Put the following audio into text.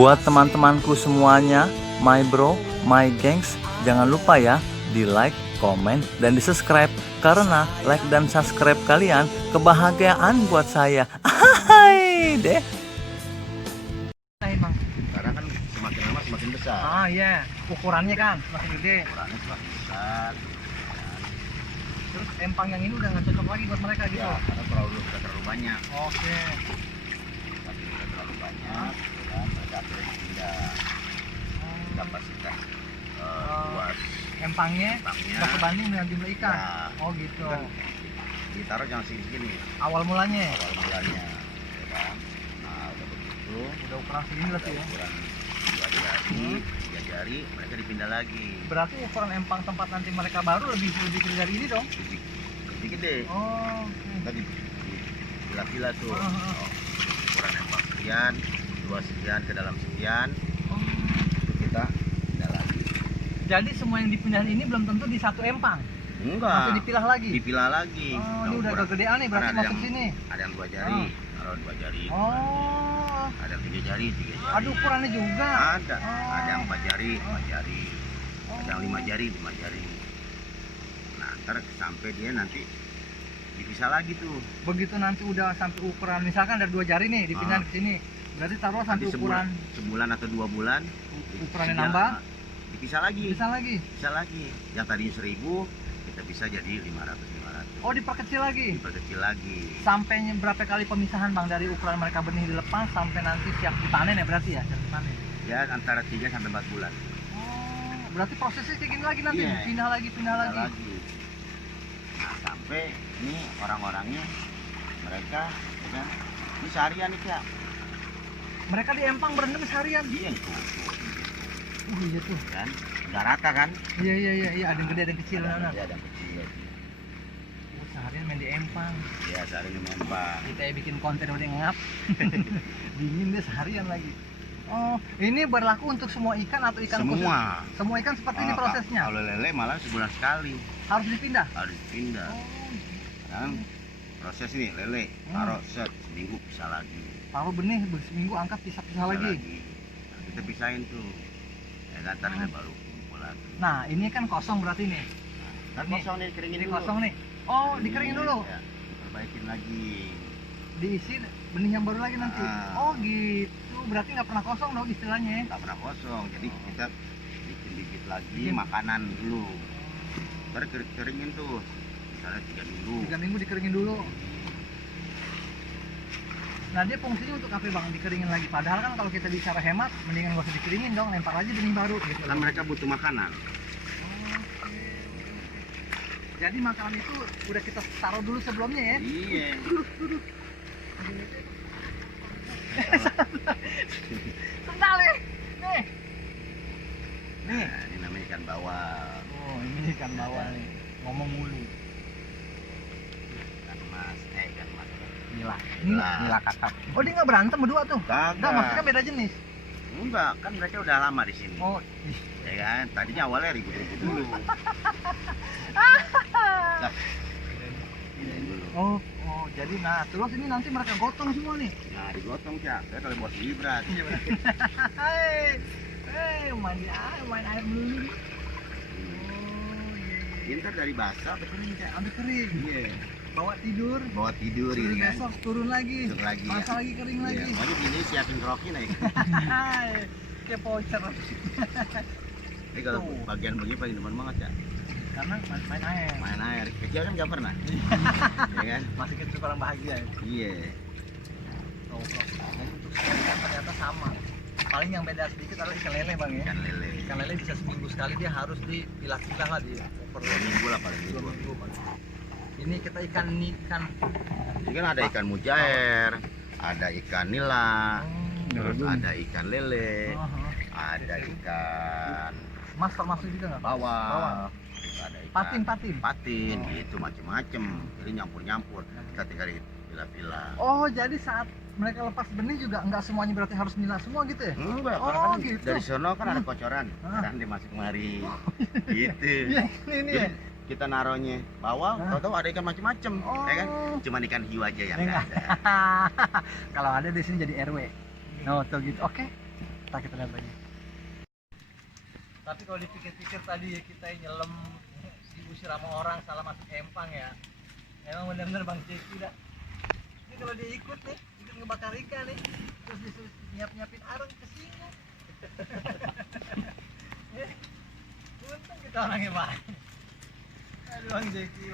Buat teman-temanku semuanya, my bro, my gengs, jangan lupa ya di like, komen, dan di subscribe. Karena like dan subscribe kalian kebahagiaan buat saya. Hai deh. Emang. Karena kan semakin lama semakin besar. Ah iya, ukurannya kan semakin gede. Ukurannya semakin besar. Terus empang yang ini udah nggak cocok lagi buat mereka gitu. Ya, karena terlalu banyak. Oke. Tapi udah terlalu banyak, ya, mereka akhirnya pindah. Kapasitas luas Empangnya empangnya. nggak sebanding dengan jumlah ikan. Ya, Oh gitu. kan ditaruh jangan segini Awal mulanya awal mulanya, ya kan. Nah udah begitu, udah ukuran segini lah tuh ya. ukuran 2 jari, 3 jari, mereka dipindah lagi. Berarti ukuran empang tempat nanti mereka baru lebih gede dari ini dong. Lebih gede. Oh. Kita di pilah-pilah tuh. Ah. Ukuran empang sekian, luas sekian ke dalam sekian, Oh. itu kita pindah lagi. Jadi semua yang dipindahin ini belum tentu di satu empang. Masih Enggak, dipilah lagi. dipilah lagi. Oh, Nah, ini udah ukuran- kegedean nih berarti ada masuk yang- sini. Ada yang 2 jari, taruh 2 jari. Oh. Ada yang 3 jari, 3 jari. Ada ukurannya juga. Ada. Oh. Ada yang 4 jari, 4 jari. Oh. Ada yang 5 jari, 5 jari. Nah, ntar sampai dia nanti dipisah lagi tuh. Begitu nanti udah sampai ukuran misalkan ada 2 jari nih dipindahin ke sini. Berarti taruh sampai Nanti ukuran sebulan atau 2 bulan ukurannya dia, nambah, dipisah lagi. bisa lagi. Bisa lagi. Yang tadinya 1000 kita bisa jadi 500. Oh, diperkecil lagi. Diperkecil lagi. Sampainya berapa kali pemisahan Bang dari ukuran mereka benih dilepas sampai nanti siap dipanen ya berarti ya, siap dipanen. Ya antara 3 sampai 4 bulan. Oh, berarti prosesnya kayak gini lagi nanti, Iya. pindah lagi. Pindah lagi. Nah, sampai ini orang-orangnya mereka ya kan, ini seharian nih Kak. Mereka di empang berendam seharian. Iya tuh, Iya tuh. kan. Udah rata kan? Iya, ada yang gede ada yang kecil Ada anak. yang gede, ada yang kecil. Oh, seharian main di empang. Ya seharian memang. Kita bikin konten udah ngap. Dingin deh seharian lagi. Oh, ini berlaku untuk semua ikan atau ikan khusus? Semua. Semua ikan seperti ini prosesnya. Kalau lele malah sebulan sekali Harus dipindah. harus pindah. Oh, Kan proses nih lele, taruh set seminggu bisa lagi. taruh benih seminggu angkat pisah-pisah Bisa lagi. Nah, kita pisahin tuh. Ya kan ntar dia baru kumpul lagi. Nah, ini kan kosong berarti nih. Kan Nih, kosong nih dikeringin Ini dulu. kosong nih. Oh, dikeringin dulu. Ya, diperbaikin lagi. Diisi benih yang baru lagi nanti. Ah. Oh, gitu. Berarti nggak pernah kosong dong istilahnya. Nggak pernah kosong, jadi kita bikin dikit lagi Bikin. makanan dulu. Ntar keringin tuh, misalnya 3 minggu. 3 minggu dikeringin dulu. Nah, dia fungsinya untuk apa Bang? Dikeringin lagi. Padahal kan kalau kita bicara hemat, mendingan nggak usah dikeringin dong, lempar aja benih baru gitu. Kan mereka butuh makanan. Jadi makanan itu udah kita taruh dulu sebelumnya ya. Iya. Sendal nih. Nih. Nih. Nah, ini namanya ikan bawal. Oh, ini ikan bawal nih. Ngomong mulu. Ikan mas, ikan mas. Nila. Nila. Nila kakap. Oh, dia nggak berantem berdua tuh? Kagak. Enggak, maksudnya beda jenis. Enggak, kan mereka udah lama di sini. Oh, Ya kan, tadinya awalnya ribut-ribut dulu. Nah, ini dulu. oh, jadi nah terus ini nanti mereka gotong semua nih. Nah, digotong Cak. Saya kalau buat beli berat. Main air melulu. Oh, iya. Ini ntar dari basah ke kering Cak. Ambil kering. Iya. Bawa tidur. Bawa tidur Terus gitu kan. besok turun lagi. Turun lagi, Masa ya. lagi kering Iya, lagi. pokoknya gini siapin krokin aja. Hai, kayak voucher. Ini kalau Tuh. bagian begini paling demen banget ya. Karena main air. Main air. Kecil kan gak pernah. Iya kan? Masih kecil kurang bahagia ya. Iya. Oh, jadi untuk semua ikan ternyata sama. Paling yang beda sedikit adalah ikan lele Bang ya. Ikan lele. Ikan lele bisa seminggu sekali dia harus dipilah-pilah lah di per 2 minggu lah paling 2 minggu. minggu Bang. Ini kita ikan. Ini kan ada ikan mujair, ada ikan nila, terus Oh. ada ikan lele, Uh-huh. ada ikan Mas termasuk juga nggak? bawal, terus ada ikan Patin. patin Oh. gitu macem-macem. Jadi nyampur-nyampur. Kita tinggal dipilah-pilah. Oh, jadi saat mereka lepas benih juga nggak semuanya berarti harus milah semua gitu ya? Enggak, Oh, karena kan gitu. dari sono kan ada kocoran, Ah. kan dimasuk kemari, gitu. Iya, ini ya. Jadi kita naruhnya bawah, Ah. tahu-tahu ada ikan macem-macem, ya kan? Oh. Cuman ikan hiu aja yang Enggak. nggak ada. Kalau ada di sini jadi RW. No, tuh gitu. Oke. Tak kita lihat lagi. Tapi kalau dipikir-pikir tadi kita nyelam diusir sama orang salah masuk empang ya. Emang benar-benar Bang Jeki dah. Ini kalau dia ikut nih, ikut ngebakar ikan nih, terus disuruh nyiapin arang kesinggung. Untung kita orangnya baik. Aduh Bang Jeki.